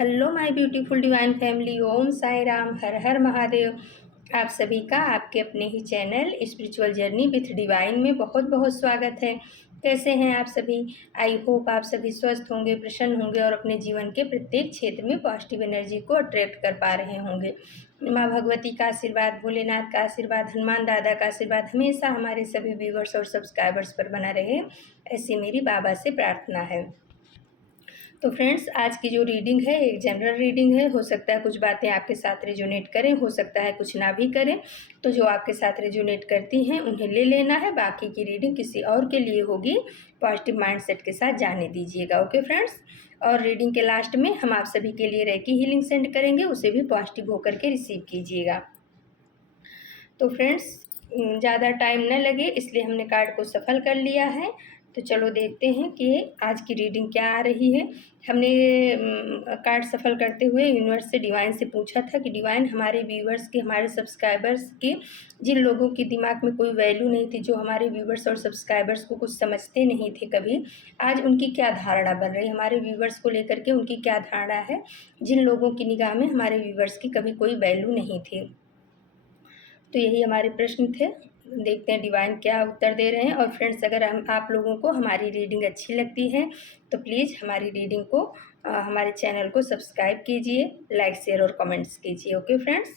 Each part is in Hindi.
Hello my beautiful divine family, Om Sai Ram, Har Har Mahadev. आप सभी का आपके अपने ही channel spiritual journey with divine में बहुत बहुत स्वागत है। कैसे हैं आप सभी? आई होप आप सभी स्वस्थ होंगे, प्रसन्न होंगे और अपने जीवन के प्रत्येक क्षेत्र में पॉजिटिव एनर्जी को अट्रैक्ट कर पा रहे होंगे। माँ भगवती का आशीर्वाद, भोलेनाथ का आशीर्वाद, हनुमान दादा का आशीर्वाद हमेशा हमारे सभी व्यूवर्स और सब्सक्राइबर्स पर बना रहे, ऐसी मेरी बाबा से प्रार्थना है। तो फ्रेंड्स, आज की जो रीडिंग है एक जनरल रीडिंग है। हो सकता है कुछ बातें आपके साथ रेजोनेट करें, हो सकता है कुछ ना भी करें। तो जो आपके साथ रेजोनेट करती हैं उन्हें ले लेना है, बाकी की रीडिंग किसी और के लिए होगी। पॉजिटिव माइंडसेट के साथ जाने दीजिएगा। ओके फ्रेंड्स, और रीडिंग के लास्ट में हम आप सभी के लिए रेकी हीलिंग सेंड करेंगे, उसे भी पॉजिटिव होकर के रिसीव कीजिएगा। तो फ्रेंड्स, ज़्यादा टाइम न लगे इसलिए हमने कार्ड को सफल कर लिया है। तो चलो देखते हैं कि आज की रीडिंग क्या आ रही है। हमने कार्ड सफल करते हुए यूनिवर्स से, डिवाइन से पूछा था कि डिवाइन, हमारे व्यूवर्स की, हमारे सब्सक्राइबर्स की, जिन लोगों के दिमाग में कोई वैल्यू नहीं थी, जो हमारे व्यूवर्स और सब्सक्राइबर्स को कुछ समझते नहीं थे कभी, आज उनकी क्या धारणा बन रही है, हमारे व्यूवर्स को लेकर के उनकी क्या धारणा है, जिन लोगों की निगाह में हमारे व्यूवर्स की कभी कोई वैल्यू नहीं थी। तो यही हमारे प्रश्न थे। देखते हैं डिवाइन क्या उत्तर दे रहे हैं। और फ्रेंड्स, अगर आप लोगों को हमारी रीडिंग अच्छी लगती है तो प्लीज़ हमारी रीडिंग को, हमारे चैनल को सब्सक्राइब कीजिए, लाइक शेयर और कमेंट्स कीजिए। ओके फ्रेंड्स,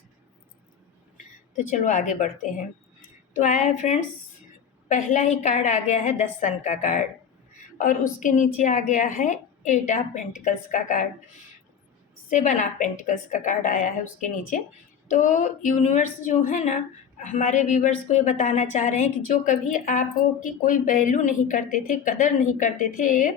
तो चलो आगे बढ़ते हैं। तो आया है फ्रेंड्स, पहला ही कार्ड आ गया है 10 सन का कार्ड, और उसके नीचे आ गया है 8 ऑफ पेंटिकल्स का कार्ड, 7 ऑफ पेंटिकल्स का कार्ड आया है उसके नीचे। तो यूनिवर्स जो है ना, हमारे व्यूवर्स को ये बताना चाह रहे हैं कि जो कभी आपकी कोई वैल्यू नहीं करते थे, कदर नहीं करते थे,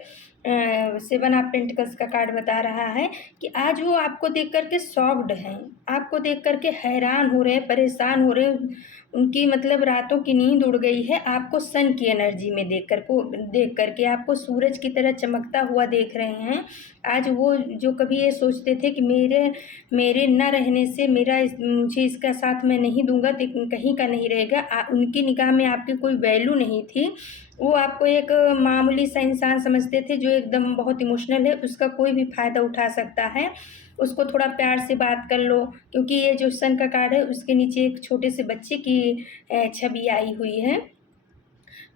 7 ऑफ पेंटिकल्स का कार्ड बता रहा है कि आज वो आपको देख करके शॉक्ड हैं, आपको देख करके हैरान हो रहे हैं, परेशान हो रहे हैं। उनकी मतलब रातों की नींद उड़ गई है आपको सन की एनर्जी में देख करके आपको सूरज की तरह चमकता हुआ देख रहे हैं। आज वो जो कभी ये सोचते थे कि मेरे न रहने से मुझे इसका साथ मैं नहीं दूंगा तो कहीं का नहीं रहेगा, उनकी निगाह में आपकी कोई वैल्यू नहीं थी। वो आपको एक मामूली सा इंसान समझते थे जो एकदम बहुत इमोशनल है, उसका कोई भी फ़ायदा उठा सकता है, उसको थोड़ा प्यार से बात कर लो। क्योंकि ये जो सन का कार्ड है उसके नीचे एक छोटे से बच्चे की छवि आई हुई है।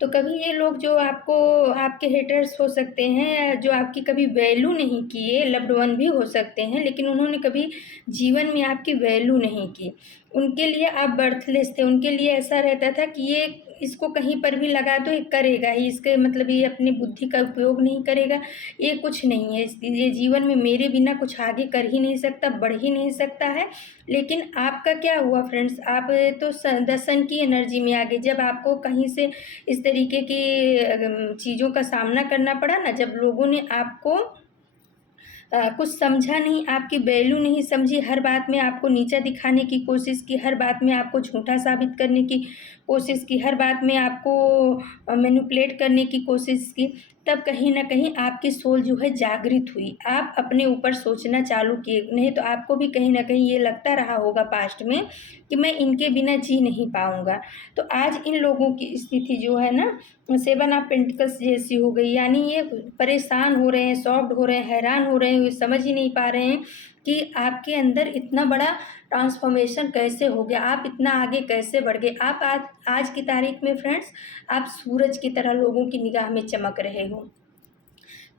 तो कभी ये लोग जो आपको, आपके हेटर्स हो सकते हैं, जो आपकी कभी वैल्यू नहीं किए, लव्ड वन भी हो सकते हैं, लेकिन उन्होंने कभी जीवन में आपकी वैल्यू नहीं की। उनके लिए आप बर्थलेस थे, उनके लिए ऐसा रहता था कि ये इसको कहीं पर भी लगा दो ये करेगा ही, इसके मतलब ये अपनी बुद्धि का उपयोग नहीं करेगा, ये कुछ नहीं है, ये जीवन में मेरे बिना कुछ आगे कर ही नहीं सकता, बढ़ ही नहीं सकता है। लेकिन आपका क्या हुआ फ्रेंड्स, आप तो दसन की एनर्जी में आ गए। जब आपको कहीं से इस तरीके की चीज़ों का सामना करना पड़ा ना, जब लोगों ने आपको कुछ समझा नहीं, आपकी वैल्यू नहीं समझी, हर बात में आपको नीचा दिखाने की कोशिश की, हर बात में आपको झूठा साबित करने की कोशिश की, हर बात में आपको मैनिपुलेट करने की कोशिश की, तब कहीं न कहीं आपकी सोल जो है जागृत हुई। आप अपने ऊपर सोचना चालू किए। नहीं तो आपको भी कहीं न कहीं ये लगता रहा होगा पास्ट में कि मैं इनके बिना जी नहीं पाऊँगा। तो आज इन लोगों की स्थिति जो है ना, 7 ऑफ पेंटिकल्स जैसी हो गई। यानी ये परेशान हो रहे हैं, शॉक्ड हो रहे हैं, हैरान हो रहे हैं, ये समझ ही नहीं पा रहे हैं कि आपके अंदर इतना बड़ा ट्रांसफॉर्मेशन कैसे हो गया, आप इतना आगे कैसे बढ़ गए। आप आज की तारीख में फ्रेंड्स, आप सूरज की तरह लोगों की निगाह में चमक रहे हो।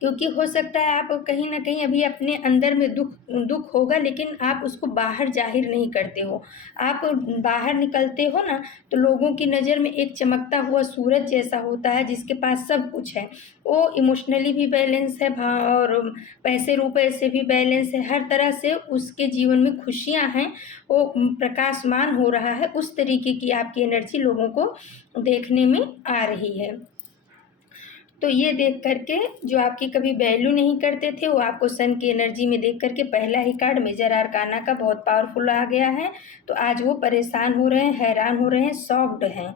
क्योंकि हो सकता है आप कहीं न कहीं अभी अपने अंदर में दुःख होगा, लेकिन आप उसको बाहर ज़ाहिर नहीं करते हो। आप बाहर निकलते हो ना, तो लोगों की नज़र में एक चमकता हुआ सूरज जैसा होता है जिसके पास सब कुछ है। वो इमोशनली भी बैलेंस है, और पैसे रुपए से भी बैलेंस है, हर तरह से उसके जीवन में खुशियाँ हैं, वो प्रकाशमान हो रहा है। उस तरीके की आपकी एनर्जी लोगों को देखने में आ रही है। तो ये देख करके जो आपकी कभी वैल्यू नहीं करते थे, वो आपको सन की एनर्जी में देख करके, पहला ही कार्ड मेजर आर्काना का बहुत पावरफुल आ गया है। तो आज वो परेशान हो रहे हैं, हैरान हो रहे हैं, शॉक्ड हैं।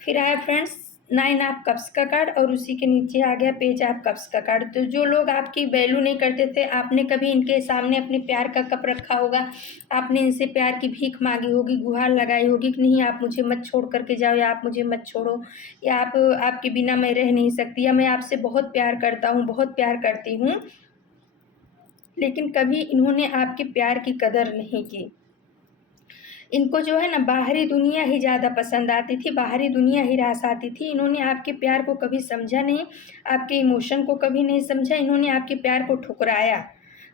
फिर आया फ्रेंड्स 9 ऑफ कप्स का कार्ड, और उसी के नीचे आ गया पेज ऑफ कप्स का कार्ड। तो जो लोग आपकी वैल्यू नहीं करते थे, आपने कभी इनके सामने अपने प्यार का कप रखा होगा, आपने इनसे प्यार की भीख मांगी होगी, गुहार लगाई होगी कि नहीं आप मुझे मत छोड़ करके जाओ, या आप मुझे मत छोड़ो, या आपके बिना मैं रह नहीं सकती, या मैं आपसे बहुत प्यार करता हूँ, बहुत प्यार करती हूँ। लेकिन कभी इन्होंने आपके प्यार की कदर नहीं की। इनको जो है ना बाहरी दुनिया ही ज़्यादा पसंद आती थी, बाहरी दुनिया ही रास आती थी। इन्होंने आपके प्यार को कभी समझा नहीं, आपके इमोशन को कभी नहीं समझा। इन्होंने आपके प्यार को ठुकराया,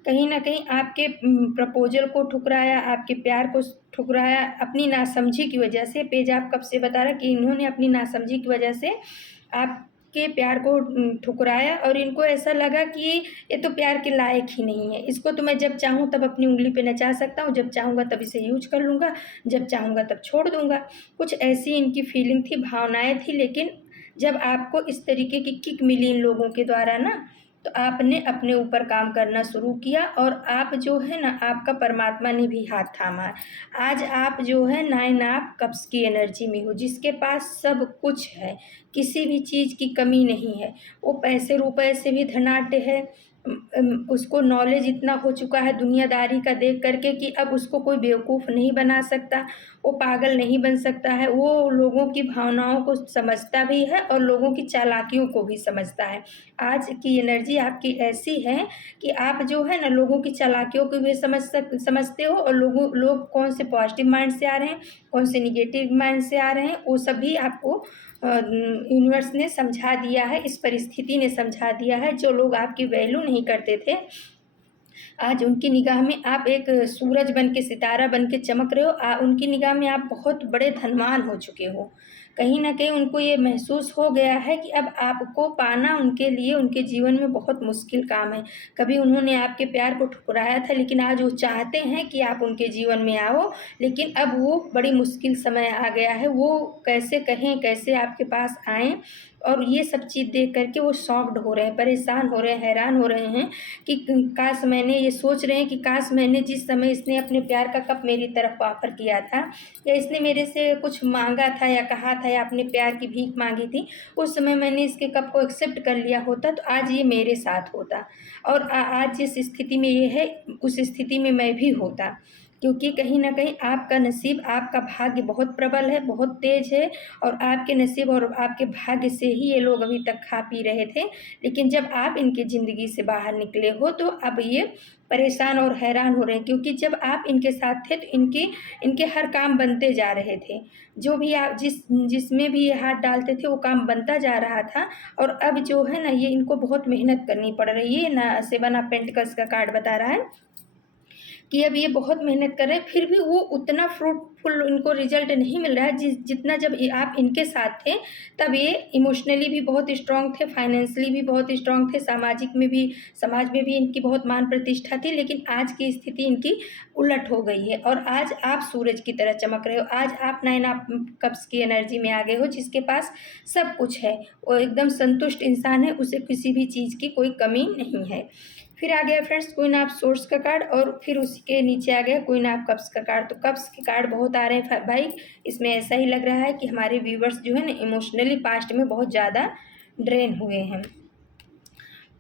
कहीं न कहीं आपके प्रपोज़ल को ठुकराया, आपके प्यार को ठुकराया अपनी नासमझी की वजह से। पेज आप कब से बता रहा कि इन्होंने अपनी नासमझी की वजह से आपके प्यार को ठुकराया, और इनको ऐसा लगा कि ये तो प्यार के लायक ही नहीं है। इसको तो मैं जब चाहूँ तब अपनी उँगली पे नचा सकता हूँ, जब चाहूँगा तब इसे यूज़ कर लूँगा, जब चाहूँगा तब छोड़ दूँगा। कुछ ऐसी इनकी फीलिंग थी, भावनाएँ थी। लेकिन जब आपको इस तरीके की किक मिली इन लोगों के द्वारा ना, तो आपने अपने ऊपर काम करना शुरू किया, और आप जो है ना, आपका परमात्मा ने भी हाथ थामा है। आज आप जो है नाइन ऑफ कप्स की एनर्जी में हो, जिसके पास सब कुछ है, किसी भी चीज़ की कमी नहीं है। वो पैसे रुपए से भी धनाढ्य है। उसको नॉलेज इतना हो चुका है दुनियादारी का देख करके कि अब उसको कोई बेवकूफ़ नहीं बना सकता, वो पागल नहीं बन सकता है। वो लोगों की भावनाओं को समझता भी है और लोगों की चालाकियों को भी समझता है। आज की एनर्जी आपकी ऐसी है कि आप जो है ना लोगों की चालाकियों को भी समझते हो, और लोग कौन से पॉजिटिव माइंड से आ रहे हैं, कौन से नेगेटिव माइंड से आ रहे हैं, वो सभी आपको यूनिवर्स ने समझा दिया है, इस परिस्थिति ने समझा दिया है। जो लोग आपकी वैल्यू नहीं करते थे, आज उनकी निगाह में आप एक सूरज बन के, सितारा बन के चमक रहे हो। उनकी निगाह में आप बहुत बड़े धनवान हो चुके हो। कहीं न कहीं उनको ये महसूस हो गया है कि अब आपको पाना उनके लिए, उनके जीवन में बहुत मुश्किल काम है। कभी उन्होंने आपके प्यार को ठुकराया था, लेकिन आज वो चाहते हैं कि आप उनके जीवन में आओ, लेकिन अब वो बड़ी मुश्किल समय आ गया है। वो कैसे कहें, कैसे आपके पास आएँ, और ये सब चीज़ देख कर के वो शॉक्ड हो रहे हैं, परेशान हो रहे हैं, हैरान हो रहे हैं कि काश मैंने, ये सोच रहे हैं कि काश मैंने जिस समय इसने अपने प्यार का कप मेरी तरफ ऑफ़र किया था, या इसने मेरे से कुछ माँगा था या कहा था या अपने प्यार की भीख माँगी थी, उस समय मैंने इसके कप को एक्सेप्ट कर लिया होता, तो आज ये मेरे साथ होता, और आज जिस स्थिति में ये है, उस स्थिति में मैं भी होता। क्योंकि कहीं न कहीं आपका नसीब, आपका भाग्य बहुत प्रबल है, बहुत तेज़ है, और आपके नसीब और आपके भाग्य से ही ये लोग अभी तक खा पी रहे थे। लेकिन जब आप इनकी ज़िंदगी से बाहर निकले हो, तो अब ये परेशान और हैरान हो रहे हैं, क्योंकि जब आप इनके साथ थे तो इनके हर काम बनते जा रहे थे। जो भी आप जिसमें भी ये हाथ डालते थे वो काम बनता जा रहा था, और अब जो है ना, ये इनको बहुत मेहनत करनी पड़ रही है ना। 7 ऑफ पेंटिकल्स का कार्ड बता रहा है कि अब ये बहुत मेहनत कर रहे हैं, फिर भी वो उतना फ्रूटफुल इनको रिजल्ट नहीं मिल रहा है जितना जब आप इनके साथ थे। तब ये इमोशनली भी बहुत स्ट्रॉन्ग थे, फाइनेंशियली भी बहुत स्ट्रॉन्ग थे, समाज में भी इनकी बहुत मान प्रतिष्ठा थी। लेकिन आज की स्थिति इनकी उलट हो गई है, और आज आप सूरज की तरह चमक रहे हो। आज आप 9 ऑफ कप्स की एनर्जी में आ गए हो, जिसके पास सब कुछ है, वो एकदम संतुष्ट इंसान है, उसे किसी भी चीज़ की कोई कमी नहीं है। फिर आ गया फ्रेंड्स क्वीन ऑफ सोर्ड्स का कार्ड, और फिर उसके नीचे आ गया क्वीन ऑफ कप्स का कार्ड। तो कप्स के कार्ड बहुत आ रहे हैं भाई। इसमें ऐसा ही लग रहा है कि हमारे व्यूवर्स जो है ना इमोशनली पास्ट में बहुत ज़्यादा ड्रेन हुए हैं।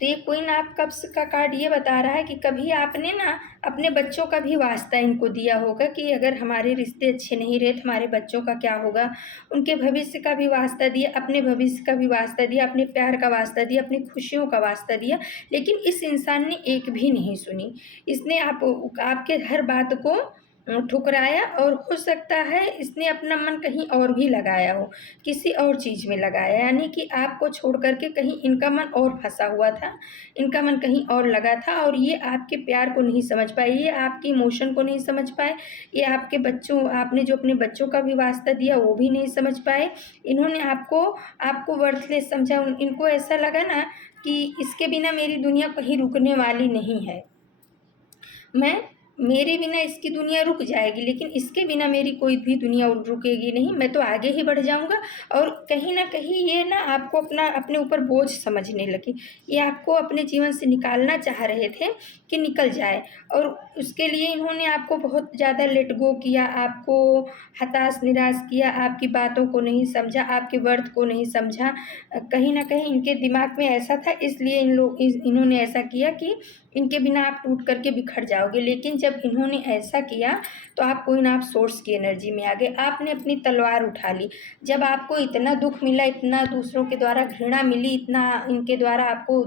तो ये क्वीन ऑफ कप्स का कार्ड ये बता रहा है कि कभी आपने ना अपने बच्चों का भी वास्ता इनको दिया होगा कि अगर हमारे रिश्ते अच्छे नहीं रहे तो हमारे बच्चों का क्या होगा। उनके भविष्य का भी वास्ता दिया, अपने भविष्य का भी वास्ता दिया, अपने प्यार का वास्ता दिया, अपनी खुशियों का वास्ता दिया। लेकिन इस इंसान ने एक भी नहीं सुनी। इसने आपके हर बात को ठुकराया, और हो सकता है इसने अपना मन कहीं और भी लगाया हो, किसी और चीज़ में लगाया, यानी कि आपको छोड़ कर के कहीं इनका मन और फंसा हुआ था, इनका मन कहीं और लगा था, और ये आपके प्यार को नहीं समझ पाए, ये आपकी इमोशन को नहीं समझ पाए, ये आपने जो अपने बच्चों का भी वास्ता दिया वो भी नहीं समझ पाए। इन्होंने आपको वर्थलेस समझा। इनको ऐसा लगा ना कि इसके बिना मेरी दुनिया कहीं रुकने वाली नहीं है। मेरे बिना इसकी दुनिया रुक जाएगी, लेकिन इसके बिना मेरी कोई भी दुनिया रुकेगी नहीं। मैं तो आगे ही बढ़ जाऊँगा। और कहीं न कहीं ये ना आपको अपने ऊपर बोझ समझने लगी। ये आपको अपने जीवन से निकालना चाह रहे थे कि निकल जाए, और उसके लिए इन्होंने आपको बहुत ज़्यादा लेट गो किया, आपको हताश निराश किया, आपकी बातों को नहीं समझा, आपके वर्थ को नहीं समझा। कहीं न कहीं इनके दिमाग में ऐसा था, इसलिए इन्होंने ऐसा किया कि इनके बिना आप टूट करके बिखर जाओगे। लेकिन जब इन्होंने ऐसा किया तो आप क्वीन ऑफ सोर्ड्स की एनर्जी में आ गए। आपने अपनी तलवार उठा ली। जब आपको इतना दुःख मिला, इतना दूसरों के द्वारा घृणा मिली, इतना इनके द्वारा आपको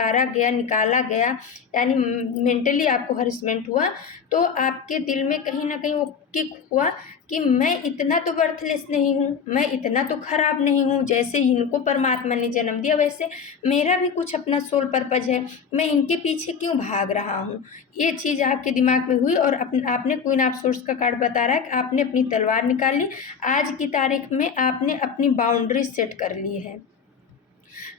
फटकारा गया, निकाला गया, यानी मेंटली आपको हरेसमेंट हुआ, तो आपके दिल में कहीं न कहीं वो किक हुआ कि मैं इतना तो वर्थलेस नहीं हूँ, मैं इतना तो खराब नहीं हूँ, जैसे इनको परमात्मा ने जन्म दिया वैसे मेरा भी कुछ अपना सोल पर्पज़ है, मैं इनके पीछे क्यों भाग रहा हूँ? ये चीज़ आपके दिमाग में हुई और आपने क्वीन ऑफ सोर्ड्स का कार्ड बता रहा है कि आपने अपनी तलवार निकाली। आज की तारीख में आपने अपनी बाउंड्री सेट कर ली है।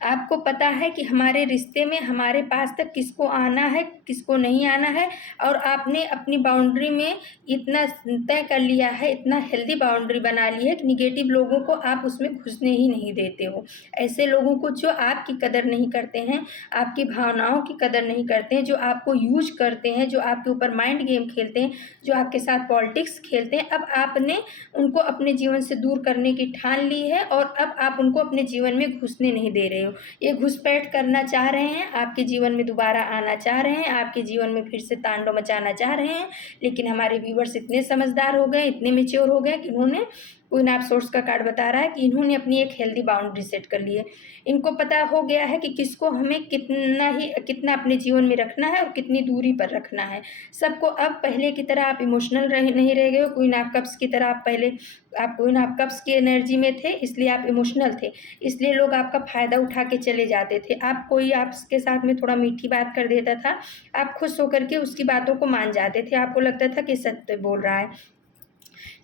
आपको पता है कि हमारे रिश्ते में हमारे पास तक किसको आना है, किसको नहीं आना है, और आपने अपनी बाउंड्री में इतना तय कर लिया है, इतना हेल्दी बाउंड्री बना ली है कि नेगेटिव लोगों को आप उसमें घुसने ही नहीं देते हो। ऐसे लोगों को जो आपकी कदर नहीं करते हैं, आपकी भावनाओं की कदर नहीं करते हैं, जो आपको यूज़ करते हैं, जो आपके ऊपर माइंड गेम खेलते हैं, जो आपके साथ पॉलिटिक्स खेलते हैं, अब आपने उनको अपने जीवन से दूर करने की ठान ली है और अब आप उनको अपने जीवन में घुसने नहीं दे रहे हो। ये घुसपैठ करना चाह रहे हैं, आपके जीवन में दोबारा आना चाह रहे हैं, आपके जीवन में फिर से तांडव मचाना चाह रहे हैं, लेकिन हमारे व्यूअर्स इतने समझदार हो गए, इतने मैच्योर हो गए कि इन्होंने क्वीन ऑफ सोर्ड्स का कार्ड बता रहा है कि इन्होंने अपनी एक हेल्दी बाउंड्री सेट कर ली है। इनको पता हो गया है कि किसको हमें कितना अपने जीवन में रखना है और कितनी दूरी पर रखना है। सबको अब पहले की तरह आप इमोशनल नहीं रह गए हो। क्वीन ऑफ कप्स की तरह आप पहले आप क्वीन ऑफ कप्स की एनर्जी में थे, इसलिए आप इमोशनल थे, इसलिए लोग आपका फ़ायदा उठा के चले जाते थे। कोई आपके साथ में थोड़ा मीठी बात कर देता था, आप खुश होकर के उसकी बातों को मान जाते थे, आपको लगता था कि सत्य बोल रहा है।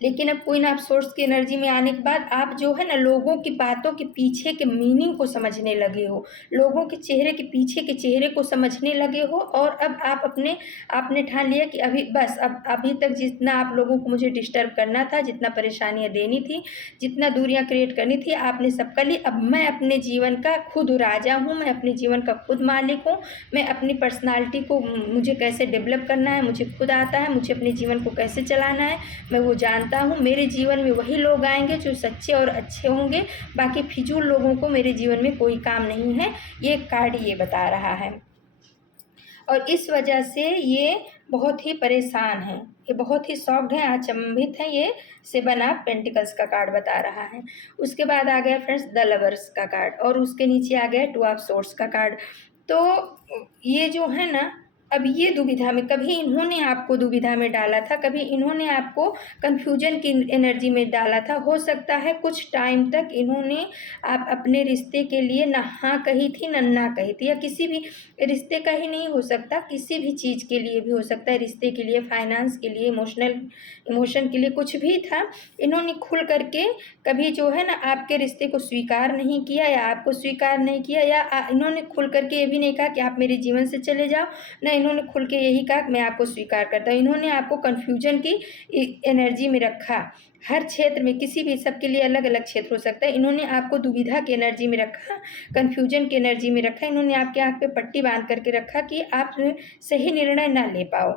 लेकिन अब क्वीन ऑफ सोर्ड्स की एनर्जी में आने के बाद आप जो है ना लोगों की बातों के पीछे के मीनिंग को समझने लगे हो, लोगों के चेहरे के पीछे के चेहरे को समझने लगे हो, और अब आपने ठान लिया कि अब अभी तक जितना आप लोगों को मुझे डिस्टर्ब करना था, जितना परेशानियां देनी थी, जितना दूरियां क्रिएट करनी थी, आपने सब कर ली। अब मैं अपने जीवन का खुद राजा हूँ, मैं अपने जीवन का खुद मालिक हूँ, मैं अपनी पर्सनालिटी को मुझे कैसे डेवलप करना है मुझे खुद आता है, मुझे अपने जीवन को कैसे चलाना है मैं वो जानता हूँ। मेरे जीवन में वही लोग आएंगे जो सच्चे और अच्छे होंगे, बाकी फिजूल लोगों को मेरे जीवन में कोई काम नहीं है, ये कार्ड ये बता रहा है। और इस वजह से ये बहुत ही परेशान हैं, ये बहुत ही शॉक्ड हैं, अचंभित हैं। ये 7 ऑफ पेंटिकल्स का कार्ड बता रहा है। उसके बाद आ गया फ्रेंड्स द लवर्स का कार्ड, और उसके नीचे आ गया 2 ऑफ सोर्ड्स का कार्ड। तो ये जो है ना, अब ये दुविधा में, कभी इन्होंने आपको दुविधा में डाला था, कभी इन्होंने आपको कन्फ्यूजन की एनर्जी में डाला था। हो सकता है कुछ टाइम तक इन्होंने आप अपने रिश्ते के लिए ना हाँ कही थी ना ना कही थी, या किसी भी रिश्ते का ही नहीं हो सकता, किसी भी चीज़ के लिए भी हो सकता है, रिश्ते के लिए, फाइनेंस के लिए, इमोशन के लिए, कुछ भी था। इन्होंने खुल करके कभी जो है ना आपके रिश्ते को स्वीकार नहीं किया, या आपको स्वीकार नहीं किया, या इन्होंने खुल करके ये भी नहीं कहा कि आप मेरे जीवन से चले जाओ, ना इन्होंने खुल के यही कहा कि मैं आपको स्वीकार करता हूँ। इन्होंने आपको कन्फ्यूजन की एनर्जी में रखा। हर क्षेत्र में, किसी भी, सबके लिए अलग अलग क्षेत्र हो सकता है। इन्होंने आपको दुविधा की एनर्जी में रखा, कन्फ्यूजन की एनर्जी में रखा। इन्होंने आपके आँख पे पट्टी बांध करके रखा कि आप सही निर्णय ना ले पाओ,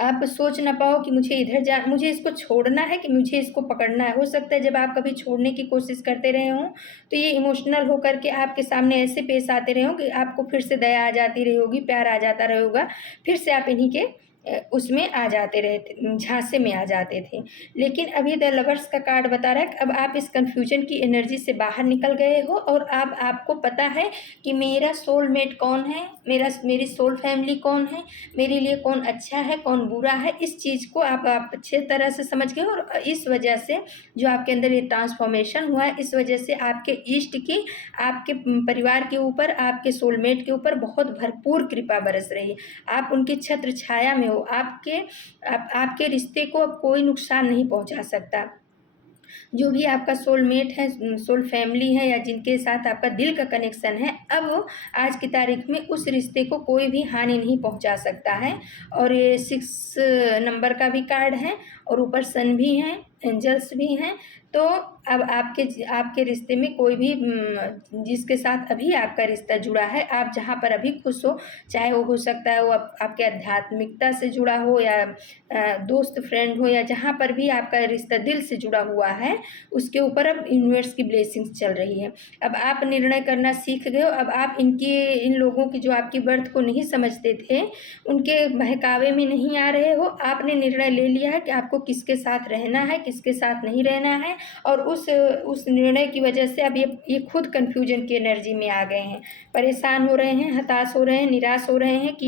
आप सोच ना पाओ कि मुझे इसको छोड़ना है कि मुझे इसको पकड़ना है। हो सकता है जब आप कभी छोड़ने की कोशिश करते रहे हों, तो ये इमोशनल होकर के आपके सामने ऐसे पेश आते रहे हों कि आपको फिर से दया आ जाती रही होगी, प्यार आ जाता रहा होगा, फिर से आप इन्हीं के उसमें आ जाते रहते, झांसे में आ जाते थे। लेकिन अभी द लवर्स का कार्ड बता रहा है कि अब आप इस कन्फ्यूजन की एनर्जी से बाहर निकल गए हो, और अब आपको पता है कि मेरा सोलमेट कौन है, मेरी सोल फैमिली कौन है, मेरे लिए कौन अच्छा है, कौन बुरा है। इस चीज़ को आप अच्छे तरह से समझ गए, और इस वजह से जो आपके अंदर ये ट्रांसफॉर्मेशन हुआ है, इस वजह से आपके इष्ट की, आपके परिवार के ऊपर, आपके सोलमेट के ऊपर बहुत भरपूर कृपा बरस रही है। आप उनकी छत्र छाया में हो, आपके रिश्ते को अब कोई नुकसान नहीं पहुंचा सकता। जो भी आपका सोलमेट है, सोल फैमिली है, या जिनके साथ आपका दिल का कनेक्शन है, अब आज की तारीख में उस रिश्ते को कोई भी हानि नहीं पहुंचा सकता है। और ये 6 नंबर का भी कार्ड है, और ऊपर सन भी हैं, एंजल्स भी हैं। तो अब आपके रिश्ते में कोई भी जिसके साथ अभी आपका रिश्ता जुड़ा है, आप जहाँ पर अभी खुश हो, चाहे वो हो सकता है वो आपके आध्यात्मिकता से जुड़ा हो, या दोस्त फ्रेंड हो, या जहाँ पर भी आपका रिश्ता दिल से जुड़ा हुआ है, उसके ऊपर अब यूनिवर्स की ब्लेसिंग्स चल रही है। अब आप निर्णय करना सीख गए हो। अब आप इन लोगों की जो आपकी बर्थ को नहीं समझते थे, उनके बहकावे में नहीं आ रहे हो। आपने निर्णय ले लिया है कि आपको किसके साथ रहना है, किसके साथ नहीं रहना है, और उस निर्णय की वजह से अब ये खुद कन्फ्यूजन की एनर्जी में आ गए हैं, परेशान हो रहे हैं, हताश हो रहे हैं, निराश हो रहे हैं कि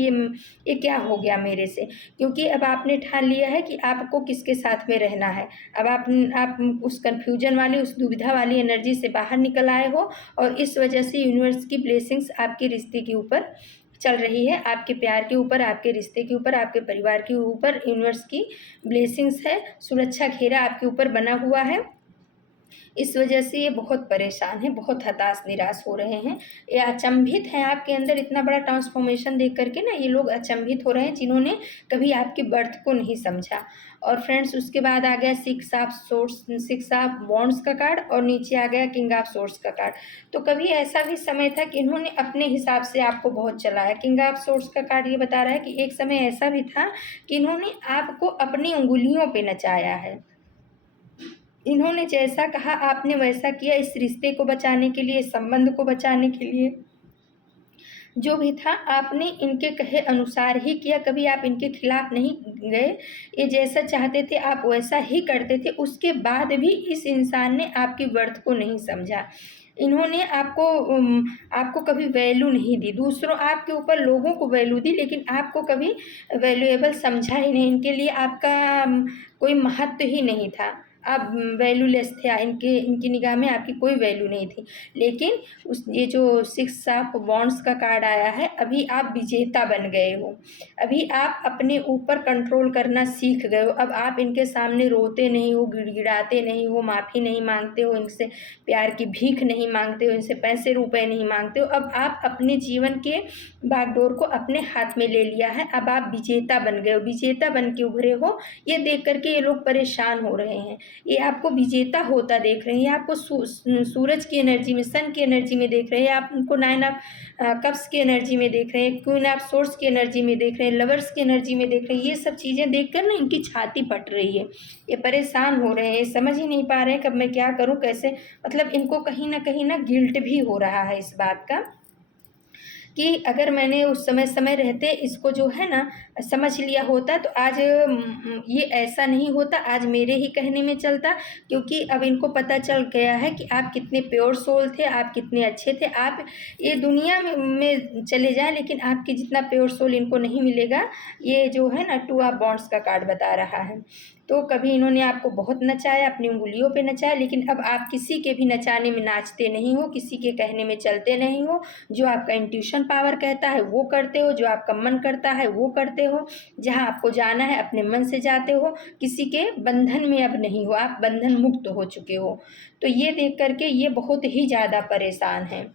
ये क्या हो गया मेरे से। क्योंकि अब आपने ठान लिया है कि आपको किसके साथ में रहना है। अब आप उस कन्फ्यूजन वाली, उस दुविधा वाली एनर्जी से बाहर निकल आए हो, और इस वजह से यूनिवर्स की ब्लेसिंग्स आपके रिश्ते के ऊपर चल रही है, आपके प्यार के ऊपर, आपके रिश्ते के ऊपर, आपके परिवार के ऊपर यूनिवर्स की ब्लेसिंग्स है, सुरक्षा घेरा आपके ऊपर बना हुआ है। इस वजह से ये बहुत परेशान हैं, बहुत हताश निराश हो रहे हैं, ये अचंभित हैं। आपके अंदर इतना बड़ा ट्रांसफॉर्मेशन देख करके ना ये लोग अचंभित हो रहे हैं, जिन्होंने कभी आपके बर्थ को नहीं समझा। और फ्रेंड्स, उसके बाद आ गया सिक्स ऑफ वॉन्ड्स का कार्ड, और नीचे आ गया किंग ऑफ सोर्ड्स का कार्ड। तो कभी ऐसा भी समय था कि इन्होंने अपने हिसाब से आपको बहुत चलाया। किंग ऑफ सोर्ड्स का कार्ड ये बता रहा है कि एक समय ऐसा भी था कि इन्होंने आपको अपनी उंगलियों पे नचाया है। इन्होंने जैसा कहा आपने वैसा किया, इस रिश्ते को बचाने के लिए, इस संबंध को बचाने के लिए। जो भी था आपने इनके कहे अनुसार ही किया, कभी आप इनके खिलाफ नहीं गए। ये जैसा चाहते थे आप वैसा ही करते थे। उसके बाद भी इस इंसान ने आपकी वर्थ को नहीं समझा। इन्होंने आपको कभी वैल्यू नहीं दी। दूसरों आपके ऊपर लोगों को वैल्यू दी, लेकिन आपको कभी वैल्यूएबल समझा ही नहीं। इनके लिए आपका कोई महत्व ही नहीं था। आप वैल्यूलेस थे, इनकी निगाह में आपकी कोई वैल्यू नहीं थी। लेकिन ये जो सिक्स ऑफ वॉन्ड्स का कार्ड आया है, अभी आप विजेता बन गए हो। अभी आप अपने ऊपर कंट्रोल करना सीख गए हो। अब आप इनके सामने रोते नहीं हो, गिड़गिड़ाते नहीं हो, माफ़ी नहीं मांगते हो, इनसे प्यार की भीख नहीं मांगते हो, इनसे पैसे रुपए नहीं मांगते हो। अब आप अपने जीवन के बागडोर को अपने हाथ में ले लिया है। अब आप विजेता बन गए हो, विजेता बन के उभरे हो। ये देख करके ये लोग परेशान हो रहे हैं। ये आपको विजेता होता देख रहे हैं, ये आपको सूरज की एनर्जी में, सन की एनर्जी में देख रहे हैं। आप उनको नाइन ऑफ कप्स की एनर्जी में देख रहे हैं, क्वीन ऑफ सोर्ड्स की एनर्जी में देख रहे हैं, लवर्स की एनर्जी में देख रहे हैं। ये सब चीज़ें देखकर ना इनकी छाती फट रही है। ये परेशान हो रहे हैं, ये समझ ही नहीं पा रहे हैं कि अब मैं क्या करूं, कैसे। मतलब इनको कहीं ना गिल्ट भी हो रहा है इस बात का कि अगर मैंने उस समय रहते इसको जो है ना समझ लिया होता, तो आज ये ऐसा नहीं होता, आज मेरे ही कहने में चलता। क्योंकि अब इनको पता चल गया है कि आप कितने प्योर सोल थे, आप कितने अच्छे थे। आप ये दुनिया में चले जाएं, लेकिन आपकी जितना प्योर सोल इनको नहीं मिलेगा। ये जो है ना टू ऑफ वॉन्ड्स का कार्ड बता रहा है। तो कभी इन्होंने आपको बहुत नचाया, अपनी उंगलियों पे नचाया, लेकिन अब आप किसी के भी नचाने में नाचते नहीं हो, किसी के कहने में चलते नहीं हो। जो आपका इंट्यूशन पावर कहता है वो करते हो, जो आपका मन करता है वो करते हो। जहाँ आपको जाना है अपने मन से जाते हो, किसी के बंधन में अब नहीं हो, आप बंधन मुक्त हो चुके हो। तो ये देख करके ये बहुत ही ज़्यादा परेशान है।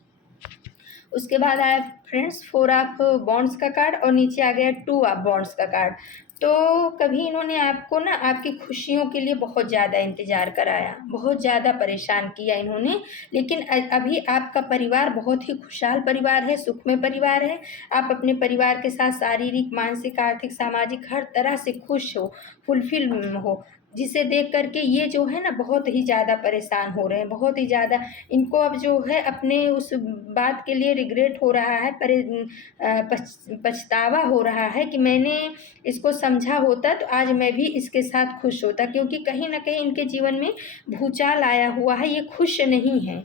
उसके बाद आया फ्रेंड्स फोर ऑफ वॉन्ड्स का कार्ड, और नीचे आ गया टू ऑफ वॉन्ड्स का कार्ड। तो कभी इन्होंने आपको ना आपकी खुशियों के लिए बहुत ज़्यादा इंतज़ार कराया, बहुत ज़्यादा परेशान किया इन्होंने। लेकिन अभी आपका परिवार बहुत ही खुशहाल परिवार है, सुखमय परिवार है। आप अपने परिवार के साथ शारीरिक, मानसिक, आर्थिक, सामाजिक हर तरह से खुश हो, फुलफिल हो, जिसे देख करके ये जो है ना बहुत ही ज़्यादा परेशान हो रहे हैं, बहुत ही ज़्यादा। इनको अब जो है अपने उस बात के लिए रिग्रेट हो रहा है, पछतावा हो रहा है कि मैंने इसको समझा होता तो आज मैं भी इसके साथ खुश होता। क्योंकि कहीं ना कहीं इनके जीवन में भूचाल आया हुआ है, ये खुश नहीं है।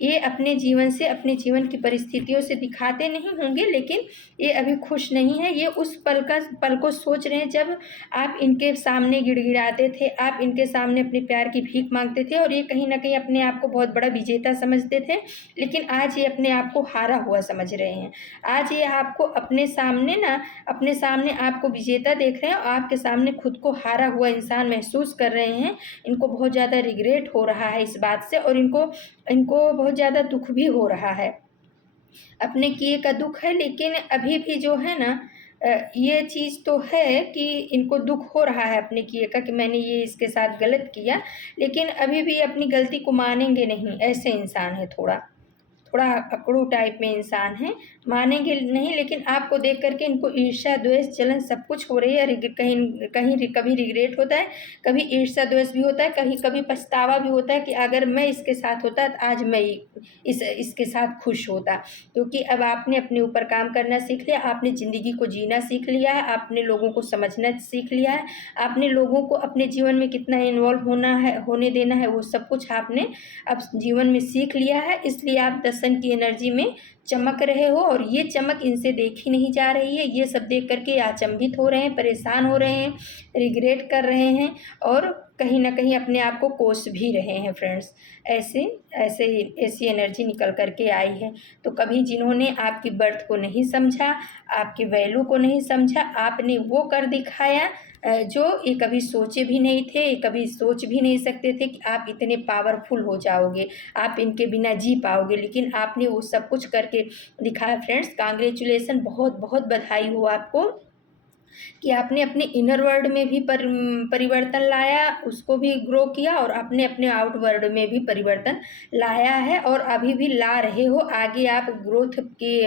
ये अपने जीवन से, अपने जीवन की परिस्थितियों से दिखाते नहीं होंगे, लेकिन ये अभी खुश नहीं है। ये उस पल को सोच रहे हैं जब आप इनके सामने गिड़गिड़ाते थे, आप इनके सामने अपने प्यार की भीख मांगते थे, और ये कहीं ना कहीं अपने आप को बहुत बड़ा विजेता समझते थे। लेकिन आज ये अपने आप को हारा हुआ समझ रहे हैं। आज ये आपको अपने सामने आपको विजेता देख रहे हैं, और आपके सामने खुद को हारा हुआ इंसान महसूस कर रहे हैं। इनको बहुत ज़्यादा रिग्रेट हो रहा है इस बात से, और इनको बहुत ज़्यादा दुख भी हो रहा है, अपने किए का दुख है। लेकिन अभी भी जो है ना ये चीज़ तो है कि इनको दुख हो रहा है अपने किए का, कि मैंने ये इसके साथ गलत किया। लेकिन अभी भी अपनी गलती को मानेंगे नहीं, ऐसे इंसान है थोड़ा थोड़ा अकड़ू टाइप में इंसान हैं, मानेंगे नहीं, लेकिन आपको देख करके इनको ईर्ष्या द्वेष जलन सब कुछ हो रही है। कहीं कहीं कभी रिग्रेट होता है, कभी ईर्ष्या द्वेष भी होता है, कहीं कभी पछतावा भी होता है कि अगर मैं इसके साथ होता तो आज मैं इसके साथ खुश होता। क्योंकि अब आपने अपने ऊपर काम करना सीख लिया, आपने ज़िंदगी को जीना सीख लिया है, आपने लोगों को समझना सीख लिया है, आपने लोगों को अपने जीवन में कितना इन्वॉल्व होने देना है, वो सब कुछ आपने अब जीवन में सीख लिया है। इसलिए आप 10 की एनर्जी में चमक रहे हो, और ये चमक इनसे देखी नहीं जा रही है। ये सब देख करके अचंभित हो रहे हैं, परेशान हो रहे हैं, रिग्रेट कर रहे हैं, और कहीं ना कहीं अपने आप को कोस भी रहे हैं फ्रेंड्स। ऐसी एनर्जी निकल करके आई है। तो कभी जिन्होंने आपकी बर्थ को नहीं समझा, आपकी वैल्यू को नहीं समझा, आपने वो कर दिखाया जो ये कभी सोचे भी नहीं थे, ये कभी सोच भी नहीं सकते थे कि आप इतने पावरफुल हो जाओगे, आप इनके बिना जी पाओगे, लेकिन आपने वो सब कुछ करके दिखाया फ्रेंड्स। कांग्रेचुलेसन, बहुत बहुत बधाई हो आपको कि आपने अपने इनर वर्ल्ड में भी परिवर्तन लाया, उसको भी ग्रो किया, और आपने अपने आउट वर्ल्ड में भी परिवर्तन लाया है, और अभी भी ला रहे हो। आगे आप ग्रोथ के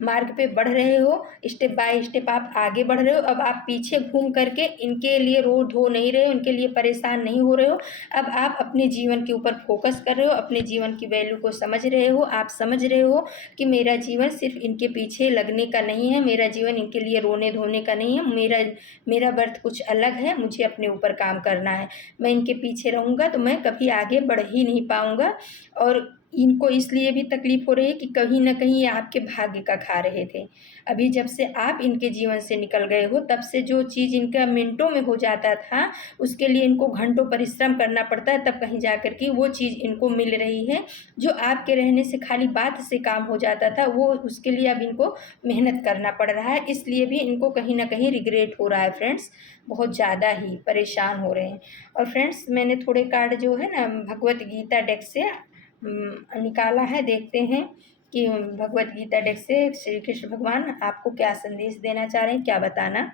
मार्ग पे बढ़ रहे हो, स्टेप बाय स्टेप आप आगे बढ़ रहे हो। अब आप पीछे घूम करके इनके लिए रो धो नहीं रहे हो, इनके लिए परेशान नहीं हो रहे हो। अब आप अपने जीवन के ऊपर फोकस कर रहे हो, अपने जीवन की वैल्यू को समझ रहे हो। आप समझ रहे हो कि मेरा जीवन सिर्फ इनके पीछे लगने का नहीं है, मेरा जीवन इनके लिए रोने धोने का नहीं है, मेरा बर्थ कुछ अलग है, मुझे अपने ऊपर काम करना है। मैं इनके पीछे रहूँगा तो मैं कभी आगे बढ़ ही नहीं पाऊँगा, और इनको इसलिए भी तकलीफ हो रही है कि कहीं ना कहीं ये आपके भाग्य का खा रहे थे। अभी जब से आप इनके जीवन से निकल गए हो, तब से जो चीज़ इनका मिनटों में हो जाता था, उसके लिए इनको घंटों परिश्रम करना पड़ता है, तब कहीं जा कर के वो चीज़ इनको मिल रही है। जो आपके रहने से खाली बात से काम हो जाता था, वो उसके लिए अब इनको मेहनत करना पड़ रहा है। इसलिए भी इनको कहीं ना कहीं रिग्रेट हो रहा है फ्रेंड्स, बहुत ज़्यादा ही परेशान हो रहे हैं। और फ्रेंड्स, मैंने थोड़े कार्ड जो है ना भगवत गीता डेक से निकाला है, देखते हैं कि भगवत गीता डेक से श्री कृष्ण भगवान आपको क्या संदेश देना चाह रहे हैं, क्या बताना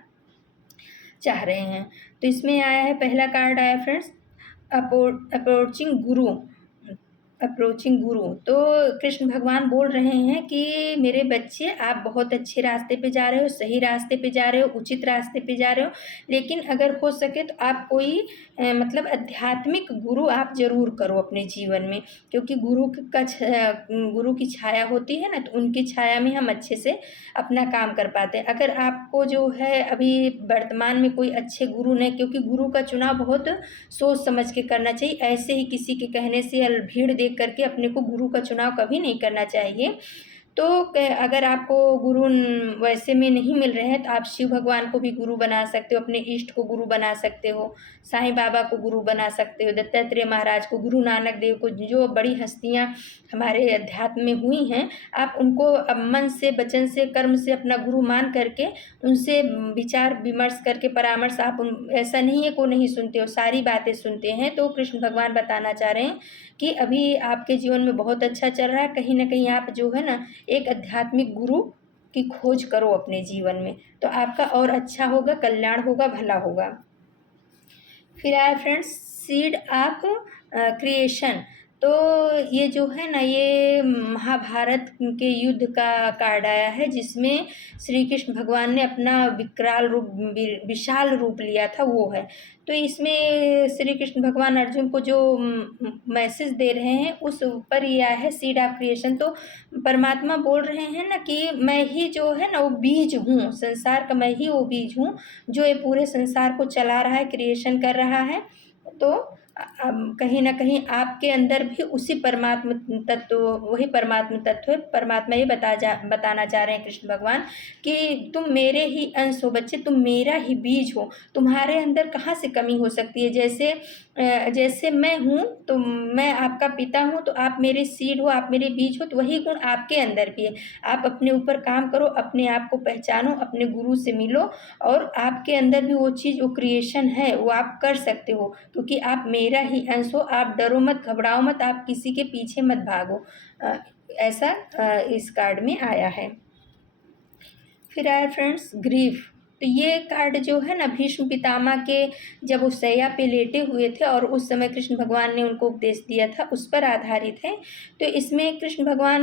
चाह रहे हैं। तो इसमें आया है, पहला कार्ड आया फ्रेंड्स, अप्रोचिंग गुरु। तो कृष्ण भगवान बोल रहे हैं कि मेरे बच्चे, आप बहुत अच्छे रास्ते पे जा रहे हो, सही रास्ते पे जा रहे हो, उचित रास्ते पे जा रहे हो, लेकिन अगर हो सके तो आप कोई मतलब आध्यात्मिक गुरु आप जरूर करो अपने जीवन में। क्योंकि गुरु की छाया होती है ना, तो उनकी छाया में हम अच्छे से अपना काम कर पाते हैं। अगर आपको जो है अभी वर्तमान में कोई अच्छे गुरु नहीं, क्योंकि गुरु का चुनाव बहुत सोच समझ के करना चाहिए। ऐसे ही किसी के कहने से या भीड़ देख करके अपने को गुरु का चुनाव कभी नहीं करना चाहिए। तो अगर आपको गुरु वैसे में नहीं मिल रहे हैं, तो आप शिव भगवान को भी गुरु बना सकते हो, अपने इष्ट को गुरु बना सकते हो, साईं बाबा को गुरु बना सकते हो, दत्तात्रेय महाराज को, गुरु नानक देव को, जो बड़ी हस्तियां हमारे अध्यात्म में हुई हैं, आप उनको अब मन से, वचन से, कर्म से अपना गुरु मान करके उनसे विचार विमर्श करके परामर्श, आप ऐसा नहीं है को नहीं सुनते हो, सारी बातें सुनते हैं। तो कृष्ण भगवान बताना चाह रहे हैं कि अभी आपके जीवन में बहुत अच्छा चल रहा है, कहीं ना कहीं आप जो है ना एक आध्यात्मिक गुरु की खोज करो अपने जीवन में, तो आपका और अच्छा होगा, कल्याण होगा, भला होगा। फिर आया फ्रेंड्स, सीड ऑफ क्रिएशन। तो ये जो है ना, ये महाभारत के युद्ध का कार्ड आया है, जिसमें श्री कृष्ण भगवान ने अपना विशाल रूप लिया था, वो है। तो इसमें श्री कृष्ण भगवान अर्जुन को जो मैसेज दे रहे हैं, उस ऊपर ये आया है, सीड ऑफ क्रिएशन। तो परमात्मा बोल रहे हैं ना कि मैं ही जो है ना वो बीज हूँ, संसार का मैं ही वो बीज हूँ जो ये पूरे संसार को चला रहा है, क्रिएशन कर रहा है। तो कहीं ना कहीं आपके अंदर भी उसी परमात्म तत्व, वही परमात्म तत्व है। परमात्मा ये बताना चाह रहे हैं कृष्ण भगवान कि तुम मेरे ही अंश हो बच्चे, तुम मेरा ही बीज हो, तुम्हारे अंदर कहाँ से कमी हो सकती है। जैसे मैं हूँ, तो मैं आपका पिता हूँ, तो आप मेरे सीड हो, आप मेरे बीज हो, तो वही गुण आपके अंदर भी है। आप अपने ऊपर काम करो, अपने आप को पहचानो, अपने गुरु से मिलो, और आपके अंदर भी वो चीज़, वो क्रिएशन है, वो आप कर सकते हो, क्योंकि आप मेरा ही अंश हो। आप डरो मत, घबराओ मत, आप किसी के पीछे मत भागो। ऐसा इस कार्ड में आया है। फिर आया फ्रेंड्स, ग्रीफ। तो ये कार्ड जो है ना भीष्म पितामह के जब वो शैया पे लेटे हुए थे और उस समय कृष्ण भगवान ने उनको उपदेश दिया था, उस पर आधारित है। तो इसमें कृष्ण भगवान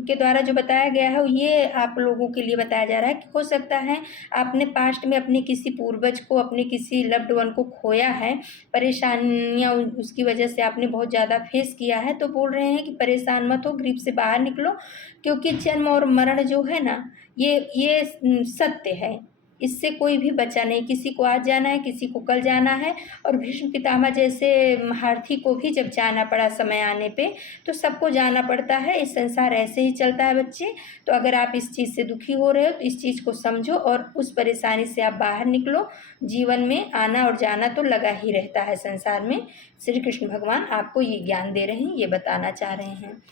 के द्वारा जो बताया गया है ये आप लोगों के लिए बताया जा रहा है कि हो सकता है आपने पास्ट में अपने किसी पूर्वज को, अपने किसी लव्ड वन को खोया है, परेशानियाँ उसकी वजह से आपने बहुत ज़्यादा फेस किया है। तो बोल रहे हैं कि परेशान मत हो, ग्रीफ से बाहर निकलो, क्योंकि जन्म और मरण जो है ना ये सत्य है, इससे कोई भी बचा नहीं। किसी को आज जाना है, किसी को कल जाना है। और भीष्म पितामह जैसे महारथी को भी जब जाना पड़ा समय आने पे, तो सबको जाना पड़ता है। इस संसार ऐसे ही चलता है बच्चे। तो अगर आप इस चीज़ से दुखी हो रहे हो तो इस चीज़ को समझो और उस परेशानी से आप बाहर निकलो। जीवन में आना और जाना तो लगा ही रहता है संसार में। श्री कृष्ण भगवान आपको ये ज्ञान दे रहे हैं, ये बताना चाह रहे हैं।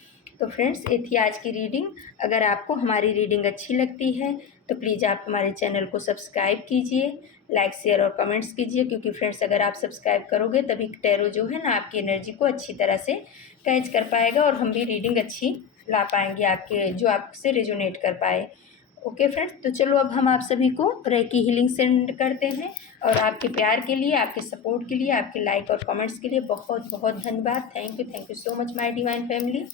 तो फ्रेंड्स, ये थी आज की रीडिंग। अगर आपको हमारी रीडिंग अच्छी लगती है तो प्लीज़ आप हमारे चैनल को सब्सक्राइब कीजिए, लाइक शेयर और कमेंट्स कीजिए, क्योंकि फ्रेंड्स अगर आप सब्सक्राइब करोगे तभी टैरो जो है ना आपकी एनर्जी को अच्छी तरह से कैच कर पाएगा और हम भी रीडिंग अच्छी ला पाएंगे आपके, जो आपसे रेजोनेट कर पाए। ओके फ्रेंड्स, तो चलो अब हम आप सभी को रेकी हीलिंग सेंड करते हैं। और आपके प्यार के लिए, आपके सपोर्ट के लिए, आपके लाइक और कमेंट्स के लिए बहुत बहुत धन्यवाद। Thank you so much my divine family.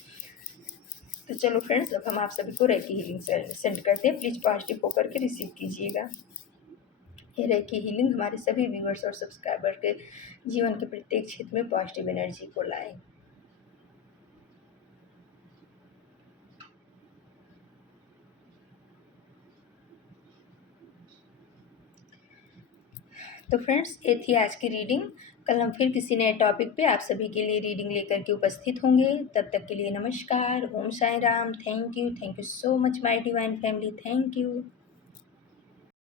तो चलो फ्रेंड्स, अब हम आप सभी को रेकी हीलिंग सेंड करते हैं। प्लीज़ पॉजिटिव होकर के रिसीव कीजिएगा। ये रेकी हीलिंग हमारे सभी व्यूअर्स और सब्सक्राइबर के जीवन के प्रत्येक क्षेत्र में पॉजिटिव एनर्जी को लाए। तो फ्रेंड्स, ये थी आज की रीडिंग। कल हम फिर किसी नए टॉपिक पे आप सभी के लिए रीडिंग लेकर के उपस्थित होंगे। तब तक के लिए नमस्कार, Om Sai Ram. Thank you so much my divine family. Thank you.